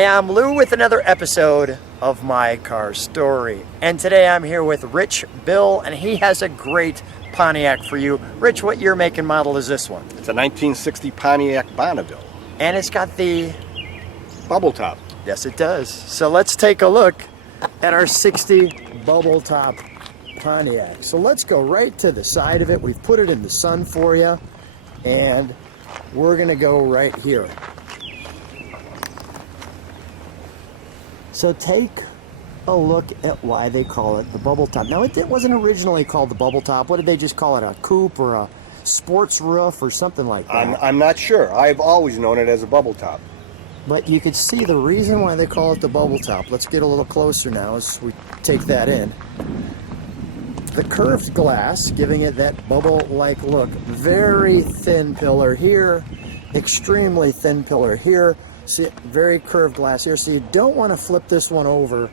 Hi, I'm Lou with another episode of My Car Story. And today I'm here with Rich Bill, and he has a great Pontiac for you. Rich, what year, make, and model is this one? It's a 1960 Pontiac Bonneville. And it's got the... Bubble top. Yes, it does. So let's take a look at our 60 bubble top Pontiac. So let's go right to the side of it. We've put it in the sun for you, and we're gonna go right here. So take a look at why they call it the bubble top. Now it wasn't originally called the bubble top. What did they just call it? A coupe or a sports roof or something like that? I'm not sure. I've always known it as a bubble top. But you could see the reason why they call it the bubble top. Let's get a little closer now as we take that in. The curved glass, giving it that bubble-like look. Very thin pillar here, extremely thin pillar here. See, very curved glass here. So you don't want to flip this one over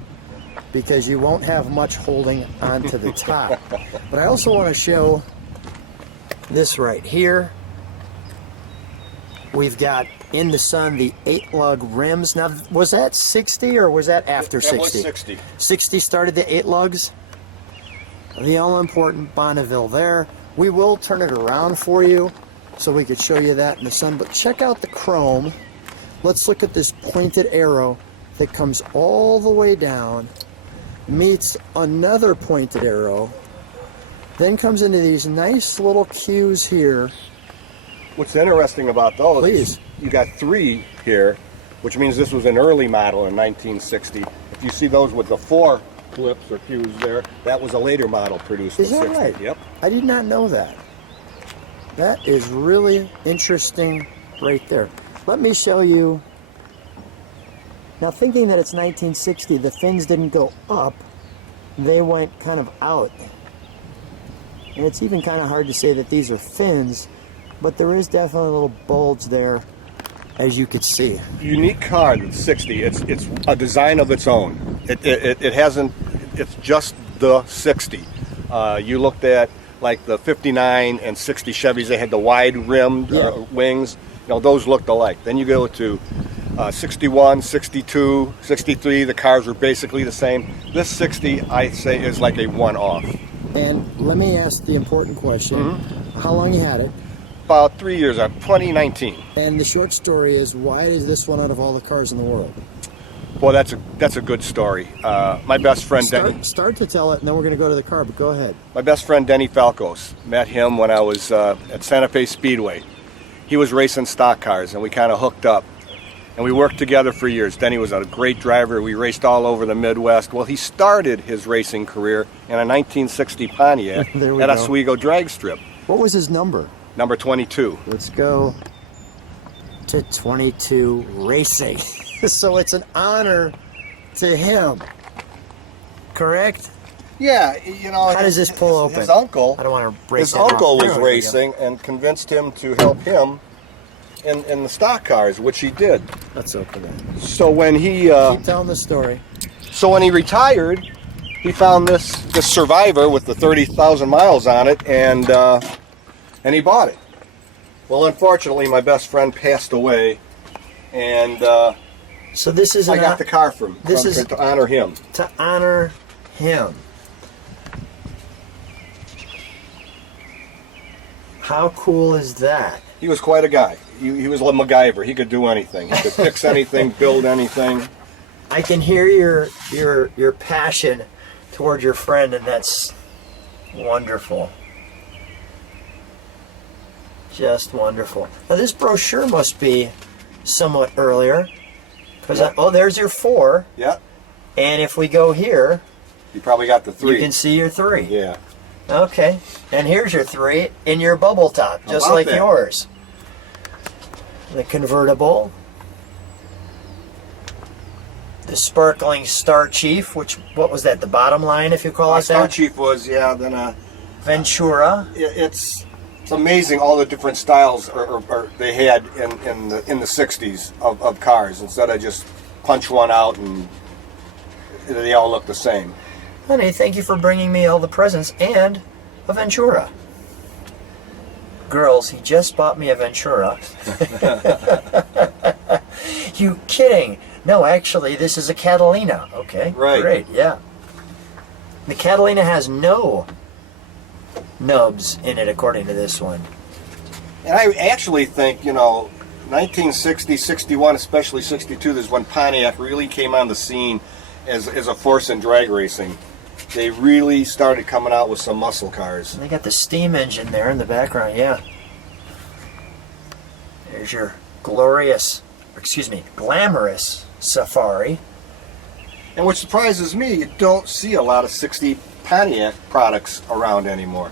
because you won't have much holding onto the top. But I also want to show this right here. We've got in the sun the 8-lug rims. Now, was that 60 or was that after 60? That was 60. 60 started the 8 lugs. The all-important Bonneville there. We will turn it around for you so we could show you that in the sun. But check out the chrome. Let's look at this pointed arrow that comes all the way down, meets another pointed arrow, then comes into these nice little cues here. What's interesting about those, Please. You got 3 here, which means this was an early model in 1960. If you see those with the 4 clips or cues there, that was a later model produced Is in that 60. right? Yep. I did not know that. That is really interesting right there. Let me show you. Now, thinking that it's 1960, the fins didn't go up, they went kind of out. And it's even kind of hard to say that these are fins, but there is definitely a little bulge there, as you could see. Unique car, the 60. It's a design of its own. It hasn't. It's just the 60. You looked at like the 59 and 60 Chevys. They had the wide rimmed wings. You know, those looked alike. Then you go to 61, 62, 63. The cars were basically the same. This 60, I say, is like a one-off. And let me ask the important question: How long you had it? About 3 years, 2019. And the short story is, why is this one out of all the cars in the world? Well, that's a good story. My best friend Denny. Start to tell it, and then we're going to go to the car. But go ahead. My best friend Denny Falcos. Met him when I was at Santa Fe Speedway. He was racing stock cars, and we kind of hooked up. And we worked together for years. Denny was a great driver. We raced all over the Midwest. Well, he started his racing career in a 1960 Pontiac at Oswego drag strip. What was his number? Number 22. Let's go to 22 Racing. So it's an honor to him, correct? Yeah, you know. How does this pull open? His uncle. I don't want to break His that uncle off. was racing and convinced him to help him in the stock cars, which he did. Let's open it. So when he Keep telling the story. So when he retired, he found this Survivor with the 30,000 miles on it, and he bought it. Well, unfortunately, my best friend passed away, and So this is I got the car to honor him. To honor him. How cool is that? He was quite a guy. He was like MacGyver. He could do anything. He could fix anything, build anything. I can hear your passion toward your friend, and that's wonderful. Just wonderful. Now this brochure must be somewhat earlier, because there's your 4. Yeah. And if we go here, You probably got the 3. you can see your 3. Yeah. Okay. And here's your 3 in your bubble top, just about like that? yours. The convertible. The sparkling Star Chief, what was that, the bottom line, if you call it Star that? Chief was, then Ventura. it's amazing all the different styles they had in the 60s of cars. Instead of just punch one out and they all look the same. Honey, thank you for bringing me all the presents and a Ventura. Girls, he just bought me a Ventura. You kidding? No, actually, this is a Catalina. Okay, Right. great, yeah. The Catalina has no nubs in it, according to this one. And I actually think, 1960, 61, especially 62, is when Pontiac really came on the scene as a force in drag racing. They really started coming out with some muscle cars. And they got the steam engine there in the background, yeah. There's your glamorous Safari. And what surprises me, you don't see a lot of 60 Pontiac products around anymore.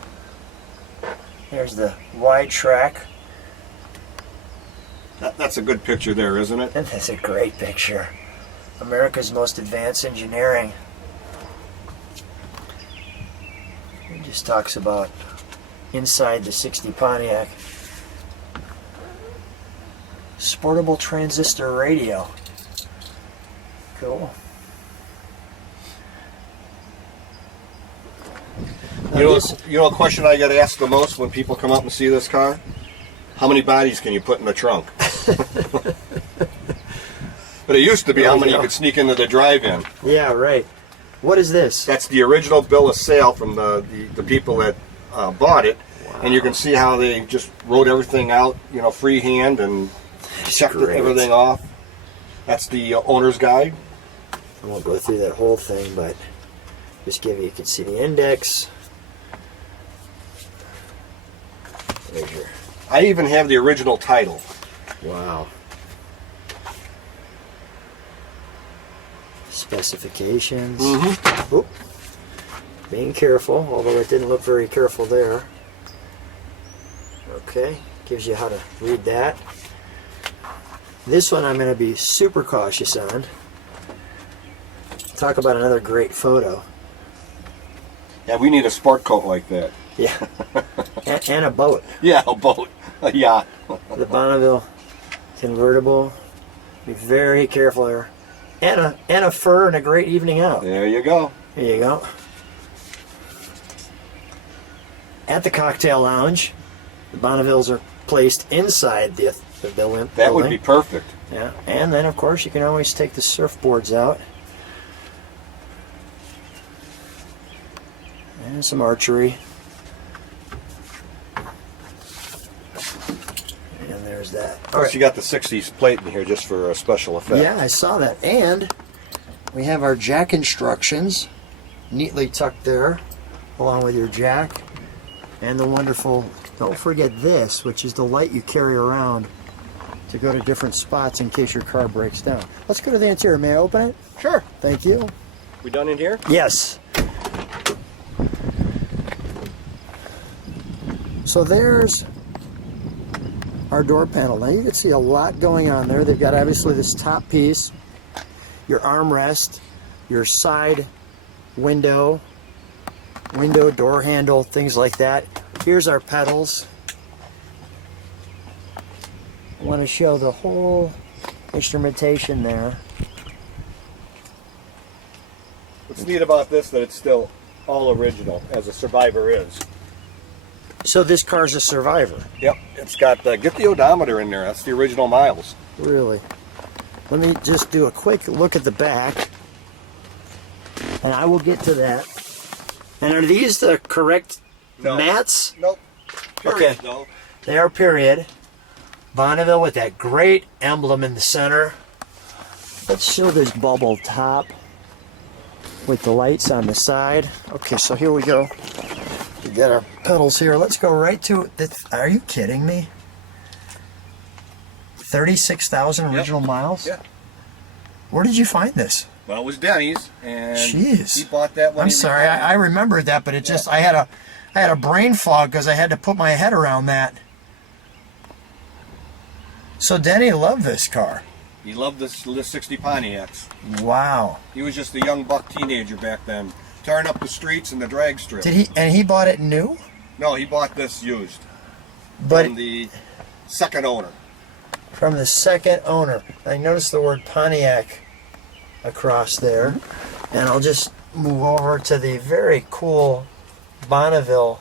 There's the wide track. That's a good picture there, isn't it? That's a great picture. America's most advanced engineering. It just talks about inside the 60 Pontiac. Sportable transistor radio. Cool. You know a question I get asked the most when people come up and see this car? How many bodies can you put in the trunk? But it used to be how many you could sneak into the drive-in. Yeah, right. What is this? That's the original bill of sale from the people that bought it. Wow. And you can see how they just wrote everything out, freehand and checked everything off. That's the owner's guide. I won't go through that whole thing, but just you can see the index. There's your... I even have the original title. Wow. Specifications. Mm-hmm. Oop. Being careful, although it didn't look very careful there. Okay, gives you how to read that. This one I'm going to be super cautious on. Talk about another great photo. Yeah, we need a sport coat like that. Yeah. and a boat. Yeah, a boat. A yacht. The Bonneville convertible. Be very careful there. And a fur and a great evening out. There you go. There you go. At the cocktail lounge, the Bonnevilles are placed inside the building. That would be perfect. Yeah, and then of course you can always take the surfboards out. And some archery. And there's that. Of course, you got the 60s plate in here just for a special effect. Yeah, I saw that. And we have our jack instructions neatly tucked there, along with your jack. And the wonderful, don't forget this, which is the light you carry around to go to different spots in case your car breaks down. Let's go to the interior. May I open it? Sure. Thank you. We done in here? Yes. So there's our door panel. Now you can see a lot going on there. They've got obviously this top piece, your armrest, your side window, door handle, things like that. Here's our pedals. I want to show the whole instrumentation there. What's neat about this that it's still all original, as a Survivor is. So this car's a Survivor. Yep, it's got, get the odometer in there, that's the original miles. Really? Let me just do a quick look at the back, and I will get to that. And are these the correct mats? Nope. Period, Okay. no. They are period. Bonneville with that great emblem in the center. Let's show this bubble top with the lights on the side. Okay, so here we go. We got our pedals here. Let's go right to it. Are you kidding me? 36,000 original miles? Yeah. Where did you find this? Well, it was Denny's, and Jeez. he bought that when I'm he sorry, retired. I remembered that, but it just, I had a brain fog because I had to put my head around that. So Denny loved this car. He loved the 60 Pontiacs. Wow. He was just a young buck teenager back then, tearing up the streets and the drag strip. And he bought it new? No, he bought this used. But From the second owner. from the second owner. I noticed the word Pontiac across there. And I'll just move over to the very cool Bonneville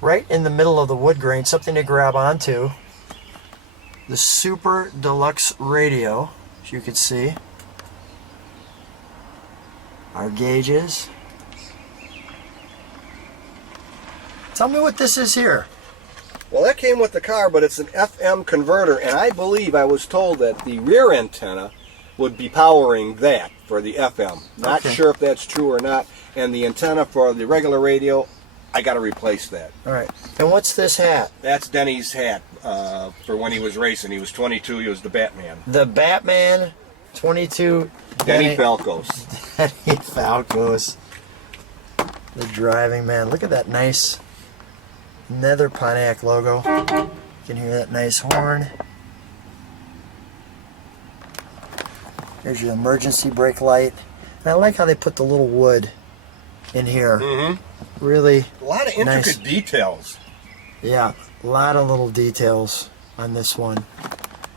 right in the middle of the wood grain, something to grab onto. The Super Deluxe Radio. as you can see. Our gauges. Tell me what this is here. Well, that came with the car, but it's an FM converter, and I believe I was told that the rear antenna would be powering that for the FM. Not Okay. sure if that's true or not. And the antenna for the regular radio, I got to replace that. All right. And what's this hat? That's Denny's hat for when he was racing. He was 22. He was the Batman. The Batman 22 Denny Falcos. Denny Falcos. The driving man. Look at that nice nether Pontiac logo. You can hear that nice horn. Here's your emergency brake light. And I like how they put the little wood in here. Mm-hmm. Really A lot of intricate nice details. Yeah, a lot of little details on this one.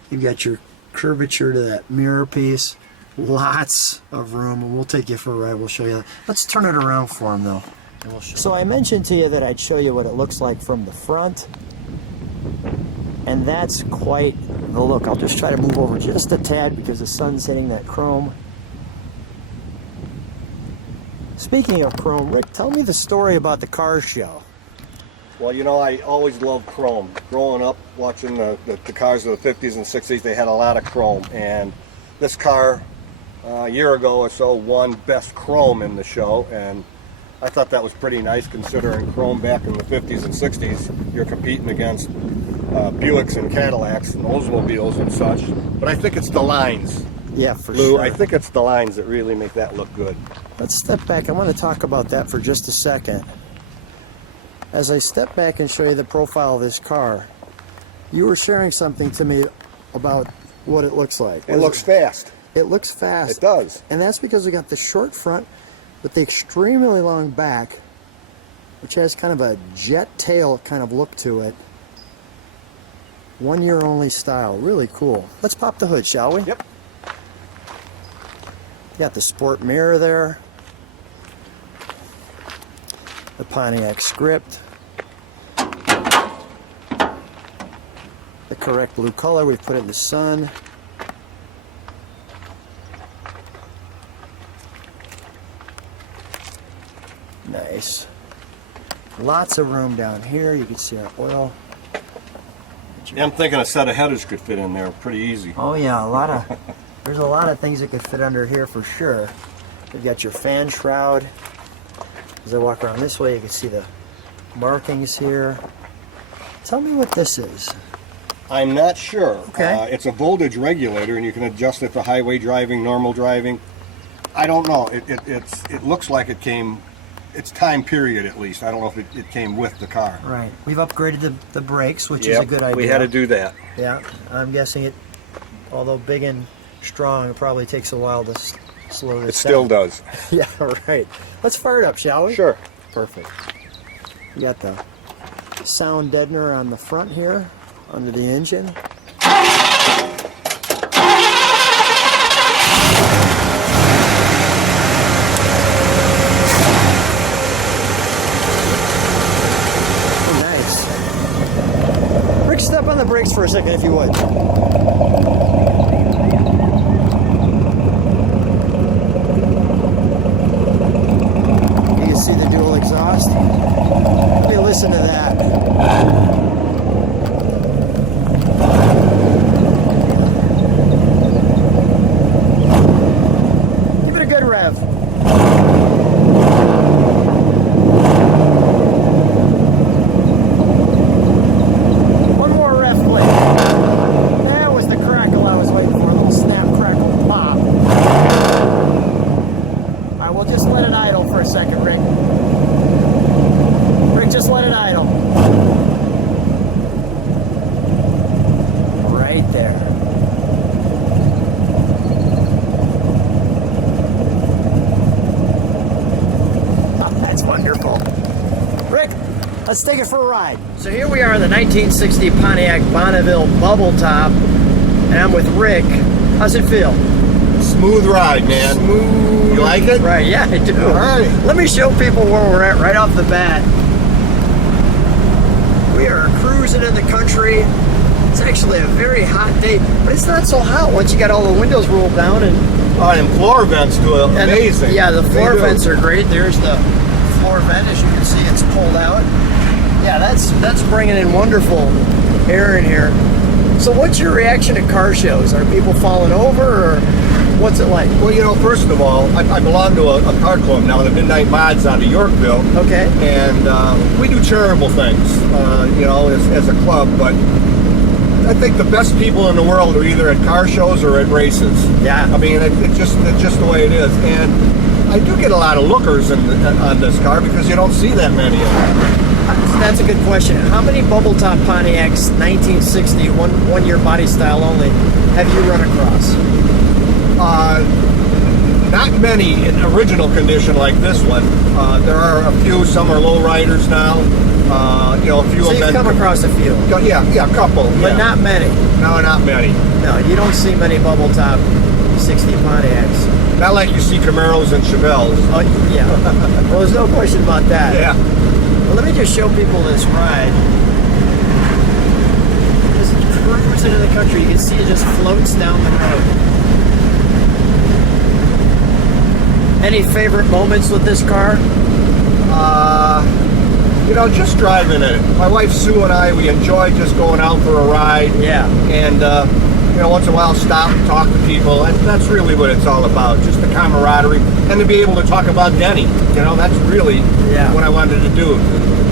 You've got your curvature to that mirror piece. Lots of room, and we'll take you for a ride. We'll show you that. Let's turn it around for him, though. And we'll show. So I mentioned to you that I'd show you what it looks like from the front. And that's quite the look. I'll just try to move over just a tad because the sun's hitting that chrome. Speaking of chrome, Rick, tell me the story about the car show. Well, you know, I always loved chrome. Growing up, watching the cars of the 50s and 60s, they had a lot of chrome. And this car, a year ago or so, won Best Chrome in the show. And I thought that was pretty nice, considering chrome back in the 50s and 60s. You're competing against Buicks and Cadillacs and Oldsmobiles and such. But I think it's the lines. Yeah, for Lou, sure. I think it's the lines that really make that look good. Let's step back. I want to talk about that for just a second. As I step back and show you the profile of this car, you were sharing something to me about what it looks like. It looks fast. It looks fast. It does. And that's because we got the short front with the extremely long back, which has kind of a jet tail kind of look to it. 1 year only style. Really cool. Let's pop the hood, shall we? Yep. Got the sport mirror there. The Pontiac script. The correct blue color. We've put it in the sun. Nice. Lots of room down here. You can see our oil. Yeah, I'm thinking a set of headers could fit in there pretty easy. Oh yeah, there's a lot of things that could fit under here for sure. You've got your fan shroud. As I walk around this way, you can see the markings here. Tell me what this is. I'm not sure. Okay. It's a voltage regulator, and you can adjust it for highway driving, normal driving. I don't know. It looks like it came. It's time period at least. I don't know if it came with the car. Right. We've upgraded the brakes, which is a good idea. We had to do that. Yeah. I'm guessing it, although big and strong, it probably takes a while to slow this It still down. does. Yeah, right. Let's fire it up, shall we? Sure. Perfect. You got the sound deadener on the front here, under the engine. Step on the brakes for a second, if you would. You can see the dual exhaust. Let me listen to that. Give it a good rev. Let's take it for a ride. So here we are in the 1960 Pontiac Bonneville Bubbletop, and I'm with Rick. How's it feel? Smooth ride, man. Smooth. You like it? Right, yeah, I do. All right. Let me show people where we're at right off the bat. We are cruising in the country, It's actually a very hot day, but it's not so hot once you got all the windows rolled down and And floor vents do amazing. the They floor do. vents are great. There's the floor vent, as you can see, it's pulled out. Yeah, that's bringing in wonderful air in here. So, what's your reaction to car shows? Are people falling over, or what's it like? Well, you know, first of all, I belong to a car club now, the Midnight Mods out of Yorkville. Okay. And we do charitable things, you know, as a club. But I think the best people in the world are either at car shows or at races. Yeah. I mean, it's just the way it is. And I do get a lot of lookers on this car because you don't see that many of them. That's a good question. How many bubble top Pontiacs 1960 one year body style only have you run across? Not many in original condition like this one. There are a few. Some are low riders now. You know, a few So of you've them. come across a few, Yeah, a couple. but yeah. not many. No, not many. No, you don't see many bubble top 60 Pontiacs. Not like you see Camaros and Chevelles. Oh, yeah. Well, there's no question about that. Yeah. Well, let me just show people this ride. Just cruise into the country. You can see it just floats down the road. Any favorite moments with this car? You know, just driving it. My wife Sue and I, we enjoy just going out for a ride. Yeah. And, you know, once in a while stop and talk to people. That's really what it's all about, just the camaraderie. And to be able to talk about Denny. You know, that's really what I wanted to do.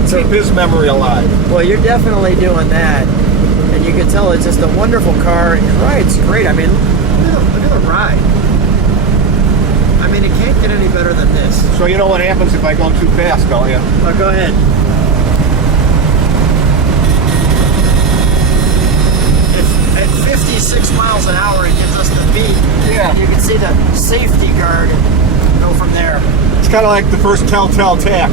Keep his memory alive. Well, you're definitely doing that. And you can tell it's just a wonderful car. It rides great. I mean, look at the ride. I mean, it can't get any better than this. So you know what happens if I go too fast, don't you? Oh, go ahead. At 56 miles an hour, it gives us the beat. Yeah. And you can see the safety guard and go from there. It's kind of like the first telltale tack.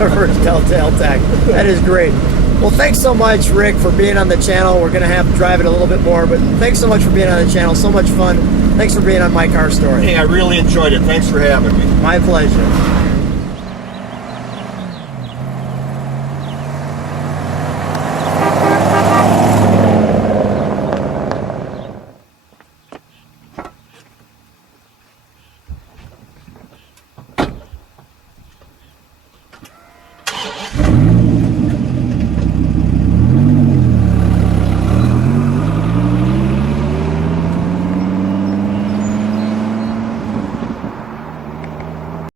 Our first telltale tack. That is great. Well, thanks so much, Rick, for being on the channel. We're going to have to drive it a little bit more, but thanks so much for being on the channel. So much fun. Thanks for being on My Car Story. Hey, I really enjoyed it. Thanks for having me. My pleasure.